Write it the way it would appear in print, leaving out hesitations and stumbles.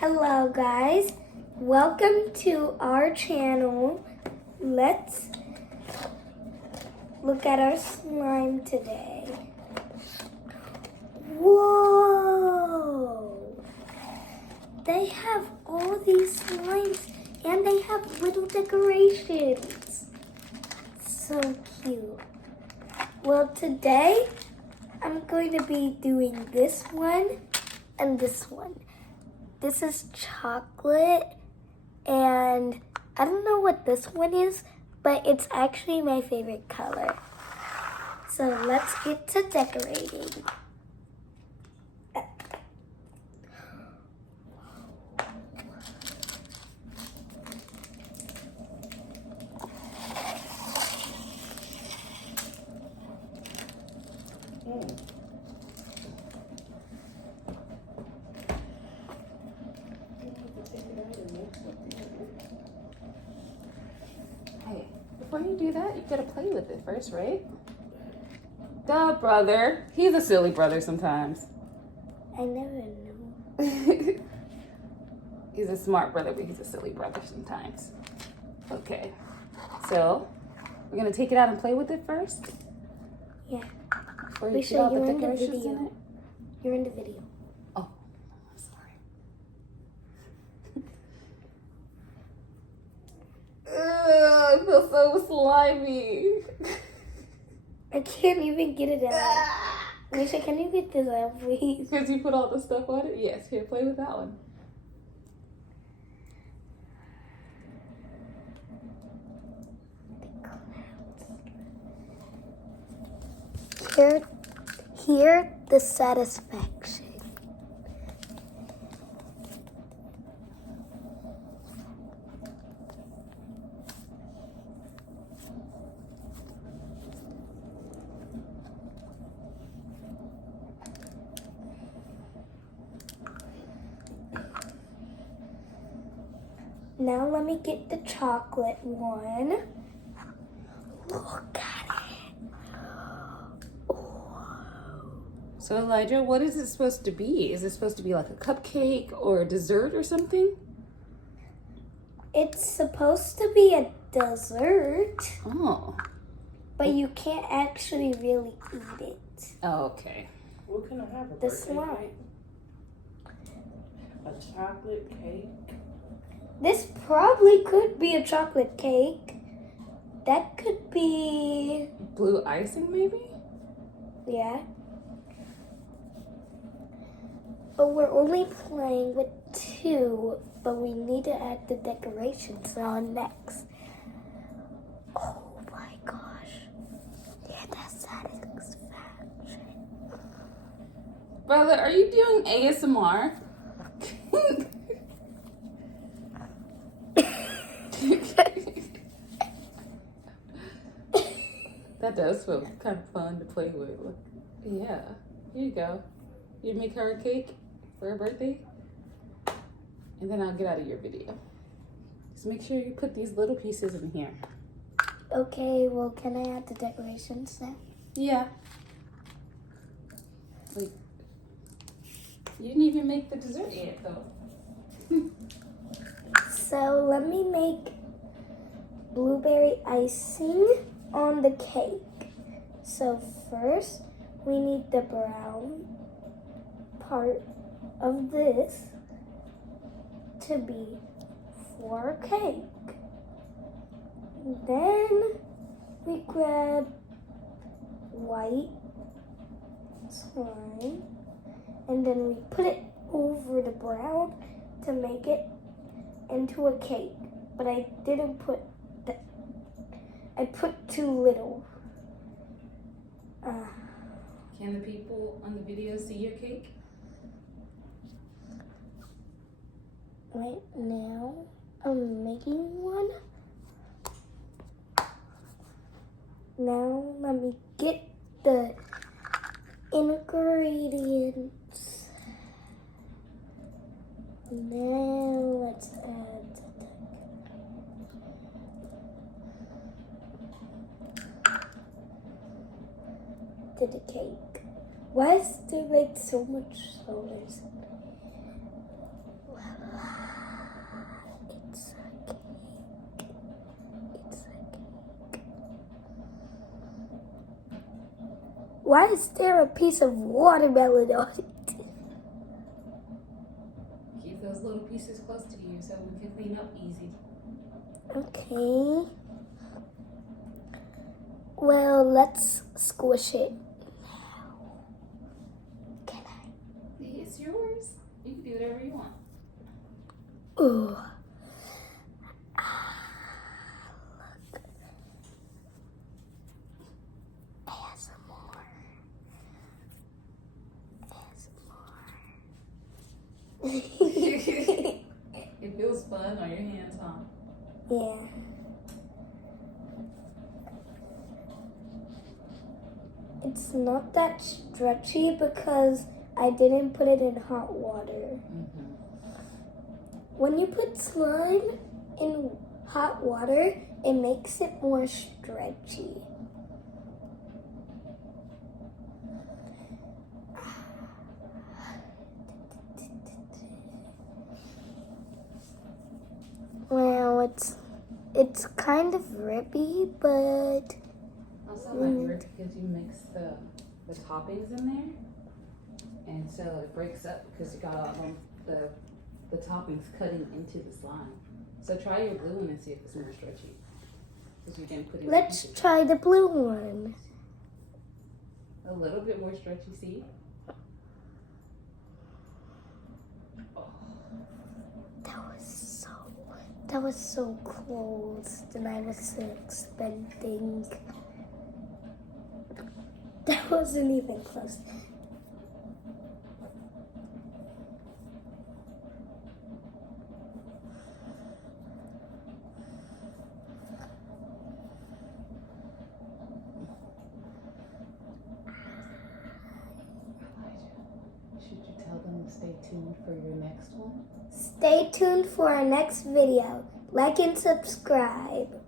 Hello guys, welcome to our channel. Let's look at our slime today. Whoa! They have all these slimes and they have little decorations. So cute. Well, today I'm going to be doing this one and this one. This is chocolate, and I don't know what this one is, but it's actually my favorite color. So let's get to decorating. Hey, before you do that, you gotta play with it first, right? Duh, brother. He's a silly brother sometimes. I never knew. He's a smart brother, but he's a silly brother sometimes. Okay, so we're gonna take it out and play with it first? Yeah. Before you Lisa, put all the you're in the decorations in video. it? You're in the video. Oh, sorry. Ugh, I feel so slimy. I can't even get it out. Misha, can you get this out, please? Because you put all the stuff on it? Yes, here, play with that one. Hear the satisfaction. Now let me get the chocolate one. Look at it. So Elijah, what is it supposed to be? Is it supposed to be like a cupcake or a dessert or something? It's supposed to be a dessert, Oh. but you can't actually really eat it. Oh, okay. What can I have? A The birthday slime. cake? A chocolate cake? This probably could be a chocolate cake. That could be, Blue icing maybe? yeah. But we're only playing with two, but we need to add the decorations on next. Oh my gosh. Yeah, that's satisfaction. Brother, are you doing ASMR? That does feel kind of fun to play with. Look. Yeah, here you go. You make her a cake for her birthday? And then I'll get out of your video. Just make sure you put these little pieces in here. Okay, well, can I add the decorations now? Yeah. Wait. You didn't even make the dessert yet, though. So let me make blueberry icing on the cake. So first, we need the brown part of this to be for cake. Then we grab white slime and then we put it over the brown to make it into a cake. But I didn't put that. I put too little. Can the people on the video see your cake? Right now, I'm making one. Now, let me get the ingredients. Now, let's add to the cake. Why is there like so much colors? Why is there a piece of watermelon on it? Keep those little pieces close to you so we can clean up easy. Okay. Well, let's squish it now. Can I? It's yours. You can do whatever you want. Ooh. Look. ASMR. It feels fun on your hands, huh? Yeah. It's not that stretchy because I didn't put it in hot water. Mm-hmm. When you put slime in hot water, it makes it more stretchy. Well, it's kind of rippy, but Also, my favorite because you mix the toppings in there, and so it breaks up because you got all the toppings cutting into the slime. So try your blue one and see if it's more stretchy. Because you didn't put it. Let's try the blue one. A little bit more stretchy. See. That was so close than I was expecting. That wasn't even close. Should you tell them to stay tuned for your next one? Stay tuned for our next video. Like and subscribe.